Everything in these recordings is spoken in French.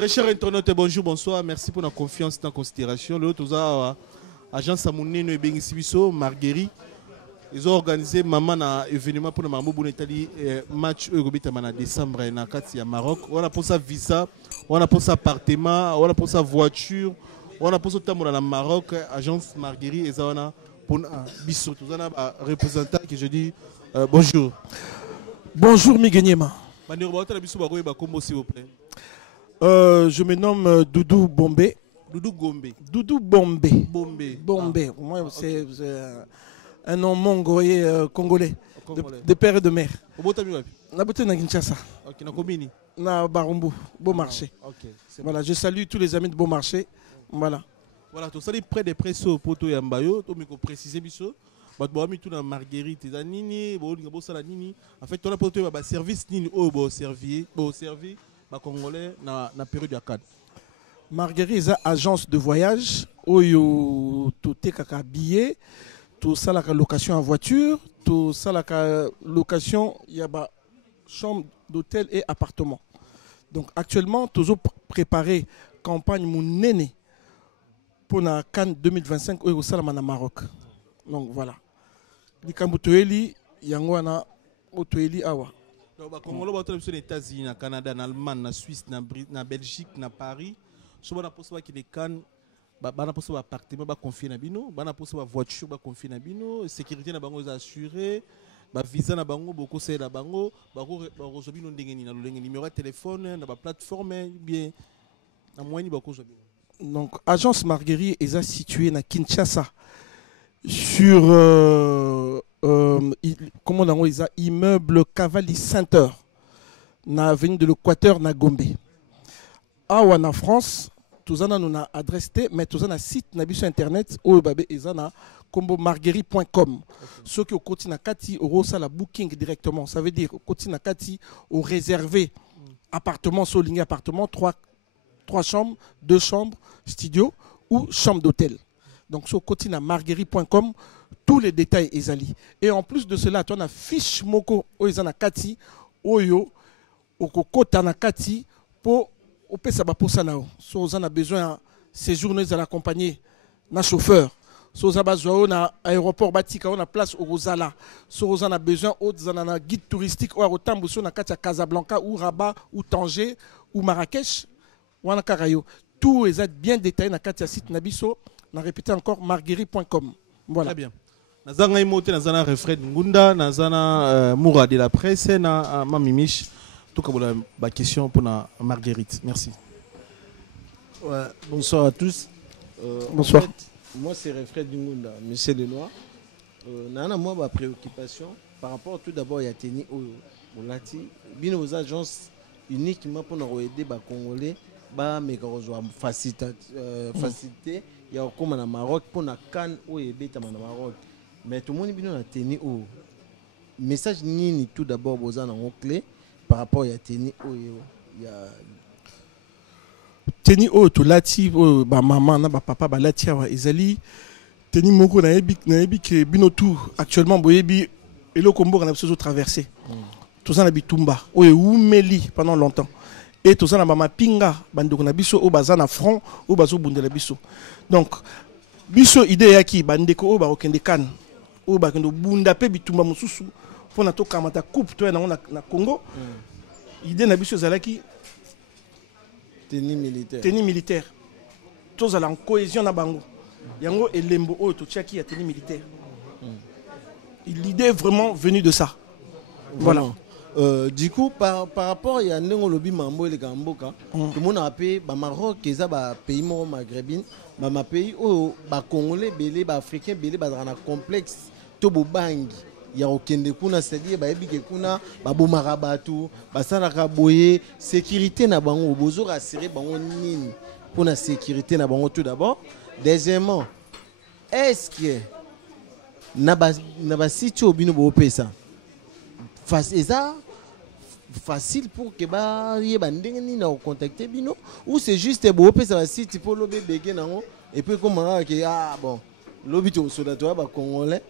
Très cher internaute, bonjour, bonsoir. Merci pour la confiance et la considération. L'autre, agence Amouneno et Bengissibiso, Marguerite. Ils ont organisé un événement pour le Mambo Bonetali match en décembre en Maroc. On a pour ça visa, on a pour ça appartement, on a pour ça voiture, on a pour ça temps dans Maroc. Agence Marguerite et on a pour Bissot. Nous avons un représentant qui je dis bonjour. Bonjour Miguenyema. S'il vous plaît. Je me nomme Doudou Bombe. Doudou Gombe. Doudou Bombe. Bombe. Bombe. Moi, c'est un nom mongolais congolais. De père et de mère. Naboté na Kinshasa. Ok, na Komini. Na Barumbu, Beau Marché. Ok. Voilà, je salue tous les amis de Beau Marché. Voilà. Voilà, tu salues près des presso poto yambayo, tu me préciser biso. Bah mi tout na Marguerite et nini, bo sala nini. En fait, on a poto ba service nini o bo servir ba congolais na période ya cadre. Marguerite est agence de voyage oyo to te kaka billet, to sala ka location en voiture, to sala ka location ya ba chambre d'hôtel et appartement. Donc actuellement, toujours préparé campagne mounene pour la Cannes 2025 au Salama na Maroc. Donc voilà. Li kambutoeli yangwana otoeli awa. Donc ba Congolais ba aux États-Unis, na Canada, na Allemagne, na Suisse, na Belgique, na Paris. So bana posa ki les Cannes bana posa appartement ba confier na bino, bana posa voiture ba confier na bino, sécurité na bango assuré, ba visa na bango boko c'est na bango, ba rezo bino ndenge ni na lolenge numéro de téléphone na ba plateforme bien na moyeni ba ko zo bino. Donc, Agence Marguerite est située à Kinshasa sur comment on dit, immeuble Cavalli Center, na avenue de l'Équateur, na Gombe. Awa na France, tous en une adresse T, mais tous en un site na sur internet au babé ezana combo marguerite.com. Ceux qui au côté na kati au la booking directement, ça veut dire au côté na kati au réservé appartement, souligné appartement 3 chambres, 2 chambres, studio ou chambre d'hôtel. Donc sur côté marguerite.com, tous les détails ezali. Et en plus de cela, tu as une fiche moko oizana kati oyo okokota na kati pour opesa ba pour ça nao. So on a besoin séjourner à l'accompagner na chauffeur. So on a besoin na aéroport batika on a place au Rosala. So on a besoin autres na guide touristique ou autant sur na kati Casablanca ou Rabat ou Tanger ou Marrakech. Tout est bien détaillé dans le site Nabiso. On a répété encore marguerite.com. Voilà. Très bien. Nazana Imote, Nazana Refred Ngunda, Nazana Moura de la presse, na Mamimish. Tout comme la question pour Marguerite. Merci. Ouais, bonsoir à tous. Bonsoir. En fait, moi, c'est Refred Ngunda, monsieur Lenoir. Nana, moi, ma préoccupation, par rapport tout d'abord, il y a tenu au Lati, bien aux agences uniquement pour nous aider les Congolais. Mais facilité il y a comme au Maroc pour na Cannes ou et bêta au Maroc mais tout le monde bien a tenu au message ni tout d'abord besoin en clé par rapport à tenu au il y a tenu au tout lati ba maman na ba papa ba lati wa ezali tenu moko na ebi que bino tout actuellement boyebi et le combo on a besoin de traverser tout ça na bitumba o umeli pendant longtemps. Et tout ça, na mama pinga, bandoko na biso, au bazana front, au bazo bundela biso. Donc, biso idée yaki, bandeko au barokende kan, au bakendo bunda pe bitumba mususu, pour na to kamata coupe, toi na Congo. Idée na biso zalaki, tenue militaire. Tenue militaire. Tous en cohésion na bango. Yango et lembo o to tchaki a tenue militaire. L'idée est vraiment venue de ça. Voilà. Du coup, par rapport à un lobby mambo et les gamboka, tout le monde a appelé Maroc, qui est un pays maghrébin, un pays où les Congolais, les Africains, les complexe, tout le bangi. Il y a aucun de kuna, c'est-à-dire kuna, marabatu, boye, sécurité na bango, bozo rassurer bango nini pour la sécurité na bango tout d'abord. Deuxièmement, est-ce que na site au bino bo pesa? C'est ça facile pour que contacter bino ou c'est juste pour ça site pour lobby bégué nango et puis comment que ah bon lobby to soldat ba congolais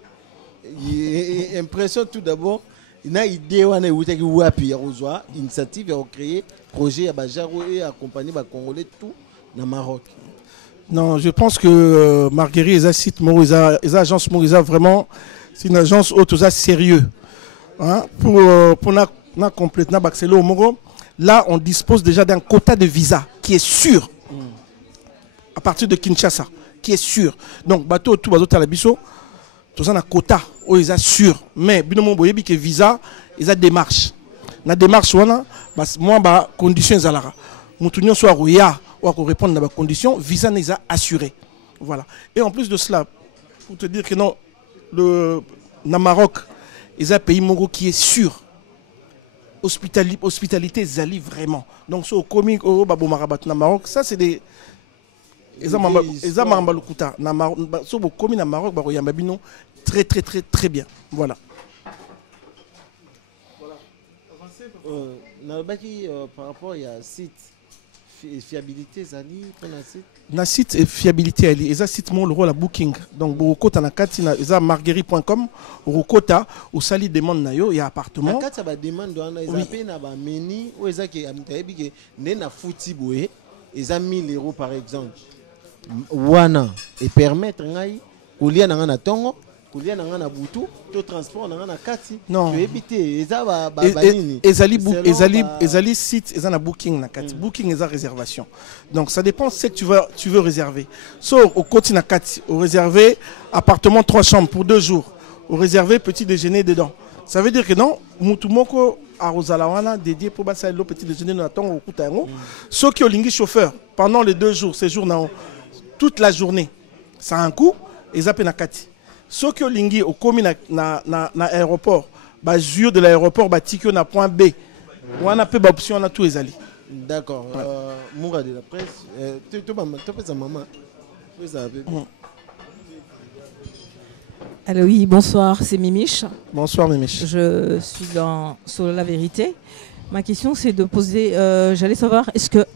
impression tout d'abord il a idée wana utaki wapi ya rozwa initiative ya créer projet ya bajaro et accompagner ba Congolais tout na Maroc. Non, je pense que Marguerite, ils a site Moro, ils a agence Moro, ils a vraiment, c'est une agence haute, ils a sérieux. Hein? Pour na complète na Baxelo au Moro, là on dispose déjà d'un quota de visa qui est sûr. À partir de Kinshasa, qui est sûr. Donc bateau tout bateau talabiso, tout ça na quota, ils a sûr. Mais binomo boyebi que visa, ils a démarche. Na démarche wana, moi ba conditions zalara. Moutounion soit roya. Ou qu'on répondre à ma condition, visa n'est assuré. Voilà. Et en plus de cela, pour te dire que non, le Maroc, ils ont un pays mongo qui est sûr. Hospitalité, Zali vraiment. Donc, sur le comique, au Marabat, Maroc, ça c'est des. Ils ont Mambalukuta. Sur le comique, Maroc, Yambabino, très, très, très, très bien. Voilà. Par rapport à site. Fiabilité zali na site et fiabilité ali eza site mon le rôle à booking donc bokota na kati na eza marguerite.com rokota ou sali demande na yo ya appartement na kati ba demande wana eza pe na ba meni ou eza ke amtayebi ke ne na futi boye eza 1000 € par exemple wana et permettre ngai kolia na ngana tongo kolia na ngana butu to transport na ngana kati non éviter eza ba banini ezali site eza na booking na kati booking eza réservation donc ça dépend ce que tu veux réserver so au côté na kati au réserver appartement 3 chambres pour 2 jours au réserver petit déjeuner dedans ça veut dire que non mutu moko a Rosalawana dédié pour basa le petit déjeuner na tongo okuta yango ceux qui ont lingi chauffeur pendant les 2 jours séjour na toute la journée ça a un coût ezape na kati ceux qui ont lingi au commis na aéroport, bah jour de l'aéroport, bah ticket na point B. On a peu d'options, on a tout les alliés. D'accord. Moura de la presse, tu peux sa maman. Alors oui, bonsoir, c'est Mimiche. Bonsoir Mimiche. Je suis sur La Vérité. Ma question c'est de poser, j'allais savoir, est-ce que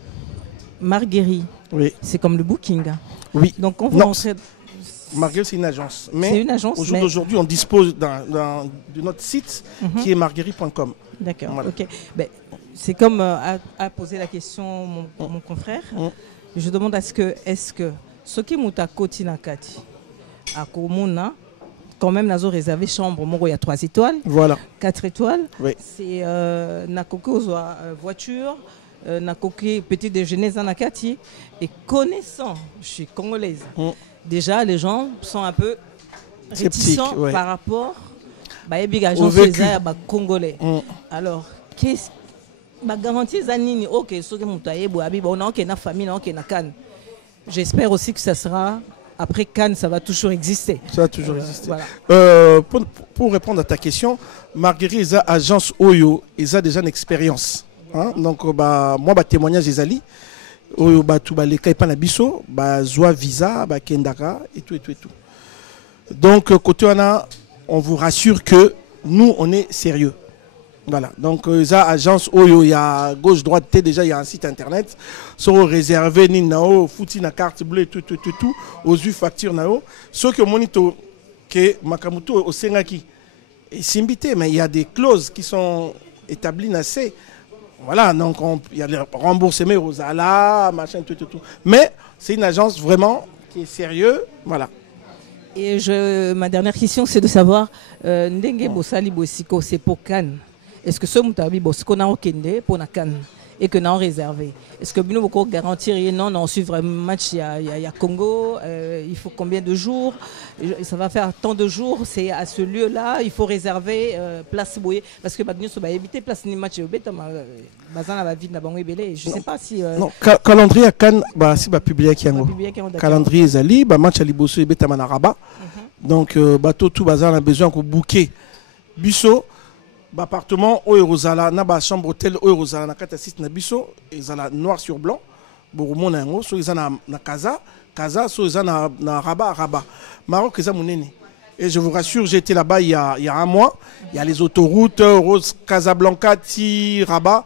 Marguerite, oui, c'est comme le booking? Oui. Donc quand vous rentrez... Marguerite, c'est une agence. Mais une agence, aujourd'hui, on dispose de notre site qui est marguerite.com. D'accord, voilà. Ok. Ben, c'est comme a posé la question mon confrère. Je demande est-ce que ce qui m'a côté nakati à Komuna, quand même, nous avons réservé chambre. Il y a 3 étoiles. Voilà. 4 étoiles. Oui. C'est Nakoke voiture. Nakoke petit déjeuner Zanakati. Et connaissant, je suis congolaise. Déjà, les gens sont un peu réticents par rapport au vécu congolais. Alors, qu'est-ce que garantie Zanini ok, on a une famille, on a une Cannes. J'espère aussi que ça sera après Cannes, ça va toujours exister. Ça va toujours exister. Voilà. Pour répondre à ta question, Marguerite, ils agence Oyo, ils ont déjà une expérience. Hein? Donc, moi, témoignage des alliés. Oyo batu ba leka epa na biso ba zwa visa ba kendaka et tout. Donc côté on vous rassure que nous on est sérieux. Voilà. Donc ça agence Oyo il y a gauche droite déjà il y a un site internet sont réservé ni nao fouti na carte bleue tout aux yeux facture nao ceux que monito que makamuto au sengaki et simbité mais il y a des clauses qui sont établies na C. Voilà, donc il y a les remboursements aux ALA, machin, tout. Mais c'est une agence vraiment qui est sérieuse, voilà. Et ma dernière question, c'est de savoir, Ndenge Bossali Bossiko, c'est pour Cannes. Est-ce que ce Moutabi Bossiko n'a aucun pour la Cannes et que n'a réservé? Est-ce que nous pouvons garantir non, on suit vraiment le match, il y a Congo, il faut combien de jours? Ça va faire tant de jours, c'est à ce lieu-là, il faut réserver place Boye. Parce que nous sommes éviter place ni match, je ne sais pas si... Non, calendrier à Cannes, si publié qui est calendrier Zali, match à Liboso et Betama na Rabat. Donc, bateau tout bazar a besoin de booker. Bisso, appartement au Rosala, na ba chambre hôtel au Rosala na kata site na biso, ezala noir sur blanc. Bourmon na ngo, so ezana na Casa, so ezana na Rabat. Maroc eza monene. Et je vous rassure, j'ai été là-bas il y a un mois. Il y a les autoroutes, Rose Casablanca, Rabat,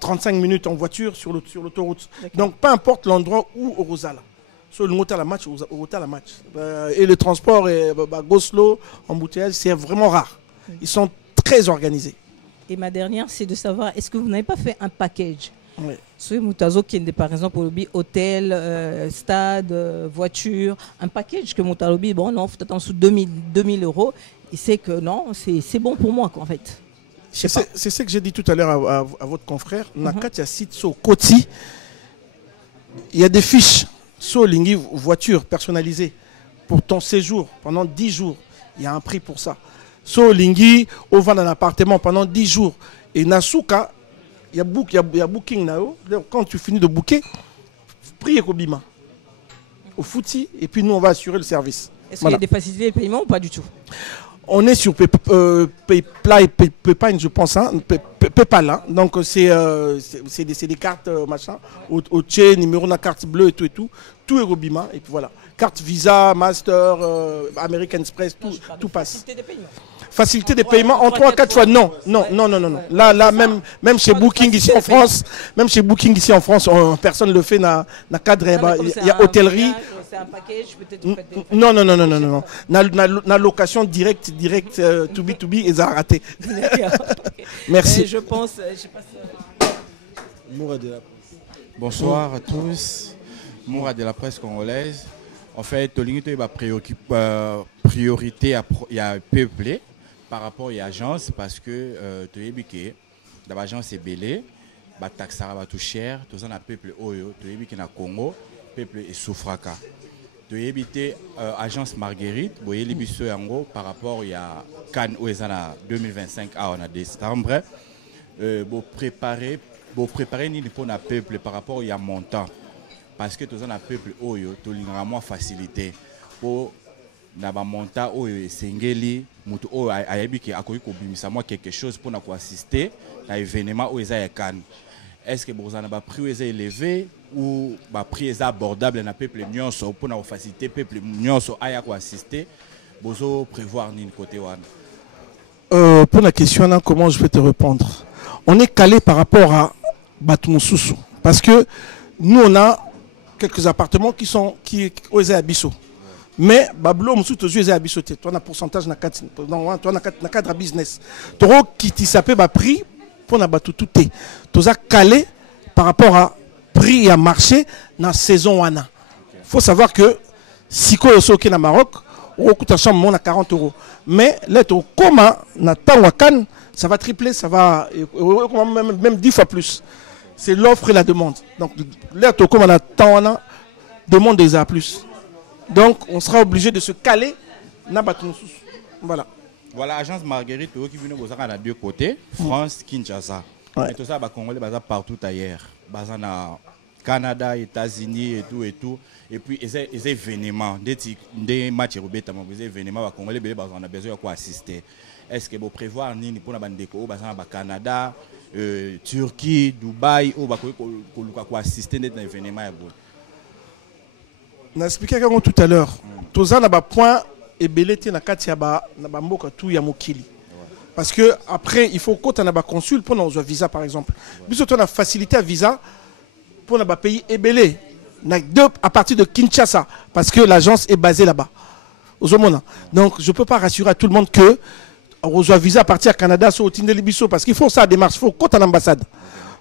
35 minutes en voiture sur l'autoroute. Donc peu importe l'endroit où au Rosala. Sur le moteur à la match, et le transport, Goslo, embouteillage, c'est vraiment rare. Ils sont très organisés. Et ma dernière, c'est de savoir, est-ce que vous n'avez pas fait un package? Oui. Soki moto azokende par exemple olobi hôtel, stade, voiture, un package que moto alobi bon non faut attendre sous 2000 euros, il sait que non c'est bon pour moi quoi, en fait. C'est ce que j'ai dit tout à l'heure à votre confrère. Il y a site sur Koti. Il y a des fiches sur Lingi voiture personnalisée pour ton séjour pendant 10 jours. Il y a un prix pour ça. Sur Lingi, on vend un appartement pendant 10 jours. Et Nasuka, il y a booking là. Quand tu finis de booker, prix Ekobima. Au footy, et puis nous on va assurer le service. Est-ce qu'il y a des facilités de paiement ou pas du tout? On est sur PayPal, je pense, hein, PayPal. Hein. Donc c'est des cartes machin, au Tché, numéro de la carte bleue et tout. Tout est Robima et puis voilà. Carte Visa, Master, American Express, tout passe. Facilité de paiement. Facilité de paiement en 3-4 fois. Non. Là même chez Booking ici en France, personne ne le fait dans cadre. Il y a hôtellerie. C'est un package, peut-être vous faites des... Non. La location directe, to be, ils ont raté. Merci. Je pense, je sais pas si... Moura de la presse. Bonsoir à tous. Moura de la presse congolaise. En fait, Tolinguito est priorité à peupler par rapport à l'agence parce que Toyébike, l'agence est belée, la taxe va tout cher, tout ça, peuple Oyo, Toyébike na Congo, peuple est souffraka. Toyébite agence Marguerite, boye libiso yango par rapport à Cannes où ils en a 2025 en décembre, préparer ni pour na peuple par rapport à montant parce que tout ça na peuple Oyo, tout l'ingramo facilité pour na ba montant Oyo sengeli mutu Oyo ayebiki akoki ko bimisa moi quelque chose pour na ko assister à événement où ils a Cannes. Est-ce que vous avez un prix élevé ou un prix abordable dans le peuple nyonso pour nous faciliter le peuple nyonso à assister? Vous prévoir ni côté pour la question là, comment je vais te répondre? On est calé par rapport à Batumususu parce que nous on a quelques appartements qui sont aux Abisso. Mais Bablo Musu to jouer Abisso, tu as un pourcentage na cadre business. Tu as qui s'appelle prix pour na batu tout est. Tu as calé par rapport à prix et à marché dans la saison wana. Il faut savoir que si tu es au Maroc, on coûte un chambre à 40 €. Mais là, comme na Tawakan, ça va tripler, ça va même 10 fois plus. C'est l'offre et la demande. Donc là, comme na Tawana, demande des A plus. Donc on sera obligé de se caler na batu. Voilà. Voilà, l'agence Marguerite qui vient de deux côtés, France, Kinshasa. Ouais. Et tout ça, les Congolais sont partout ailleurs. Ils sont Canada, États-Unis et tout. Et puis, les événements, des matchs, les événements, les Congolais ont besoin de quoi assister. Est-ce que vous prévoyez pour le Canada, Turquie, Dubaï, ou pour assister à des événements? On a expliqué tout à l'heure. Tout ça, point. Et belete na kati ya ba mboka tout ya mokili. Parce que après il faut qu'on ait un consul pour nos visa par exemple. Biso on a facilité à visa pour nos pays et belé à partir de Kinshasa parce que l'agence est basée là-bas. Donc je peux pas rassurer à tout le monde que on reçoit visa à partir du Canada sur Tindeli Biso parce qu'il faut ça démarche, il faut qu'on ait l'ambassade.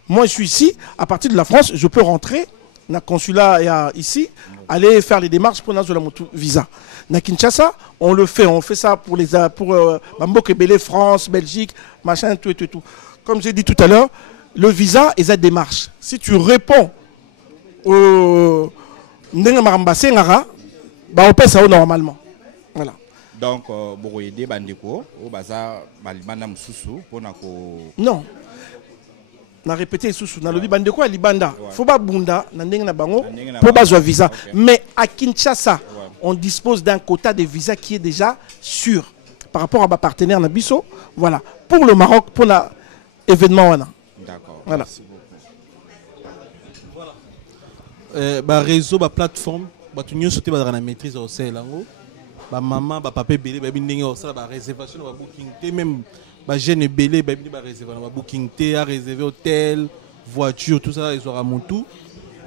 Moi je suis ici à partir de la France, je peux rentrer dans le consulat ici, aller faire les démarches pour notre visa. Na Kinshasa, on fait ça pour Bamboke Belé, France, Belgique, machin, tout. Comme j'ai dit tout à l'heure, le visa est à démarche. Si tu réponds au Ndengamarambase Ngara, on paie ça normalement. Voilà. Donc, vous avez des bandeko, au bazar, Malibanda Moussou, pour non. On a répété sous na lobi bandeko à Libanda. Faut pas bunda na ndenge na bango pour bazo visa. Mais à Kinshasa, on dispose d'un quota de visa qui est déjà sûr par rapport à ma partenaire Nabiso. Voilà. Pour le Maroc, pour l'événement wana. D'accord. Voilà. Merci beaucoup. Voilà. Réseau, plateforme, tu n'y sauté dans la maîtrise au Célango. Maman, papa belé, réservation, booking, même. Jeune belé, booking, réservé hôtel, voiture, tout ça, ils auront mon tout.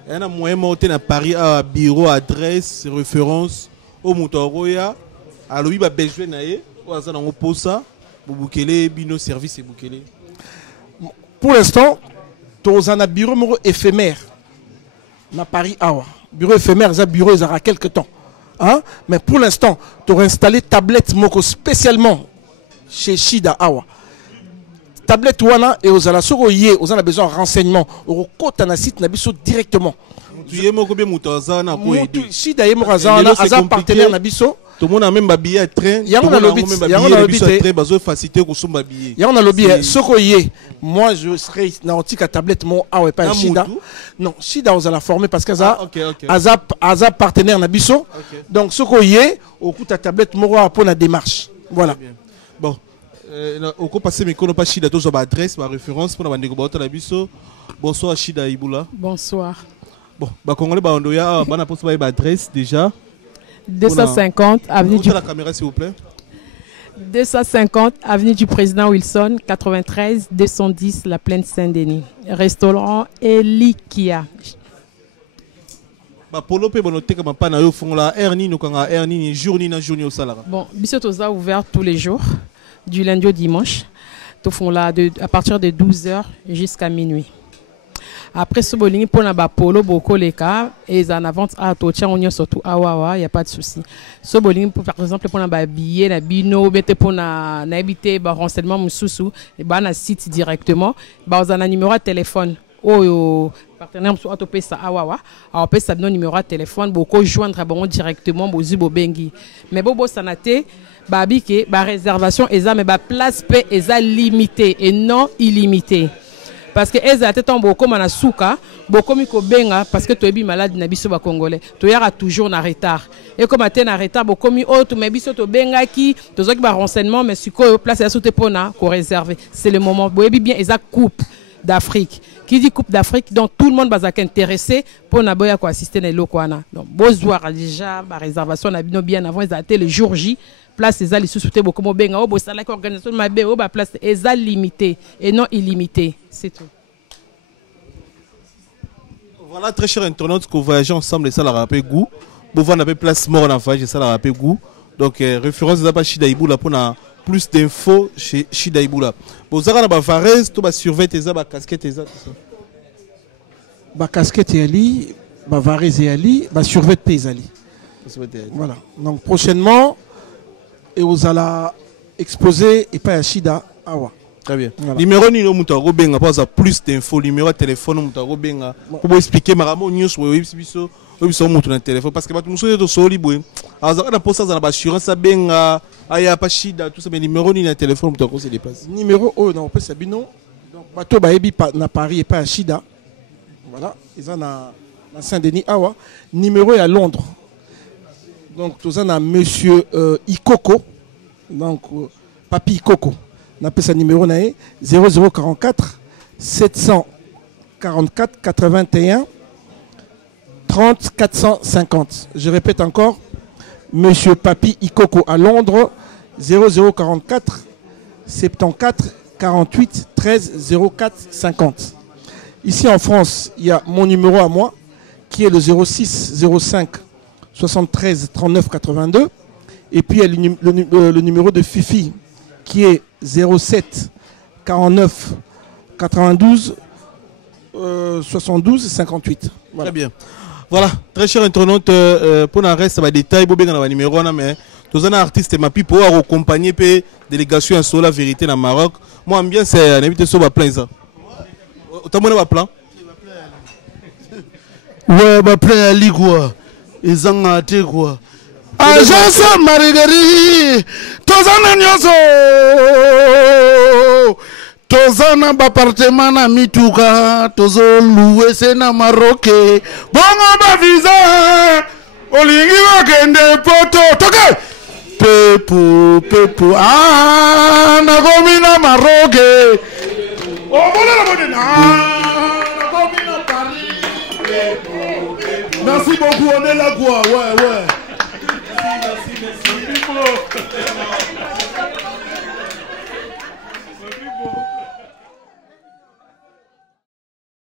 Il y a un moyen de à Paris, à bureau, adresse, référence, au Moutoroya, à l'ouïe, besoin naé, ou à ça, on pose ça, pour booker bino service et booker. Pour l'instant, tous un bureau éphémère na Paris awa. Bureau éphémère, ça bureau il y aura quelques temps. Hein? Mais pour l'instant, tu auras installé tablette moko spécialement chez Shida awa. Tablette wana et aux alasoro yé, aux a besoin de renseignements. Au côté na site na biso directement. Tu y es moko bien mutazana pour aider. Shida yé morazana, aza partenaire na biso. Tout le monde a même babillé à train. Il y a un lobby. Il y a un lobby. Faciliter pour son babillé. Il y a un lobby. Sokoye. Moi, je serai dans la tablette. Mon ouais pas Shida. Non, Shida on a formé parce qu'Aza Aza partenaire Nabiso. Donc Sokoye au coup ta tablette moi pour la démarche. Voilà. Bon. Au coup passer mes connais pas Shida tous ma adresse, ma référence pour la bande de Nabiso. Bonsoir Shida Ibula. Bonsoir. Bon, bah Congolais bah Ondoya, bah na poste ma adresse déjà. 250 avenue du... la caméra s'il vous plaît. 250 avenue du président Wilson, 93 210 la plaine Saint-Denis. Restaurant Elikia. Ba polo pe bonote comme pas na yo fond la erni no kanga erni ni journée na journée au salaire. Bon, biso toza ouvert tous les jours du lundi au dimanche. To font là à partir de 12h jusqu'à minuit. Après ce bowling pour na ba polo boko leka et en avant à totia on surtout awawa il y a pas de souci. Ce bowling par exemple pour na ba billet na bino bete pour na habiter ba renseignement mususu et ba na site directement ba on a numéro de téléphone au partenaire sur autopé ça awawa a opé ça non numéro de téléphone boko joindre bon directement bozu bobengi mais bobo sanate ba bike ba réservation eza mais ba place pe eza limité et non illimité. Parce que eza teton boko mana suka boko miko benga parce que toyebi malade na biso ba congolais to yara toujours na retard et comme atena retard boko mi auto mais biso to benga ki tozoki ba renseignement mais siko place ya soute pona ko réserver c'est le moment boyebi bien eza coupe d'Afrique qui dit coupe d'Afrique donc tout le monde va s'intéresser pour na boya ko assister na lokwana donc bozoir déjà ba réservation na bino bien avant eza le jour J place eza les sous-souté beaucoup mo benga o bo sala ko organisation ma be o ba place eza limité et non illimité c'est tout. Voilà très cher internaute que voyager ensemble et ça la rappelle goût. Bon on avait place mort en voyage et ça la rappelle goût. Donc référence de Shida Ibula pour na plus d'infos chez Shida Ibula. Bon ça na ba varese to ba survêt eza ba casquette eza tout ça. Ba casquette ali, ba varese ali, ba survêt pezali. Voilà. Donc prochainement et vous allez exposer et pas à Shida awa. Très bien. Voilà. Numéro ni no muta robenga pour plus d'infos, numéro de téléphone muta robenga pour expliquer maramo news biso mutu na téléphone parce que batu muso to soli boy. Azaka na posta za ba assurance benga aya pa Shida tout ça mais numéro ni na téléphone muta ko se dépasse. Numéro na opé sabino donc bato ba ebi na Paris et pas à Shida. Voilà, ils ont na Saint-Denis awa, numéro est à Londres. Donc tout ça na monsieur Ikoko. Donc Papi Ikoko. On appelle ça numéro 0044 744 81 30 450. Je répète encore, monsieur Papi Ikoko à Londres 0044 74 48 13 04 50. Ici en France, il y a mon numéro à moi qui est le 06 05 73 39 82 et puis il y a le numéro de Fifi qui est 07 49 92 72 58. Voilà. Très bien. Voilà, très cher internaute, pour le reste, ça va détailler, vous avez un numéro, mais tous les artistes m'ont pour accompagner la délégation sur la vérité dans le Maroc. Moi, bien, c'est un invité sur le plan. Tu as mon plan? Ouais, bah, plein à l'île, quoi. Ils ont hâté, quoi. Agence Marguerite, tozana nyoso, tozana appartement na mituka, tozo loué c'est na Maroké, bongo ba visa, olingi wakende poto, toke, pepo, ah, na gomi na Maroké, oh bona na bona, na gomi na Paris, merci beaucoup, on est là quoi, ouais. Merci.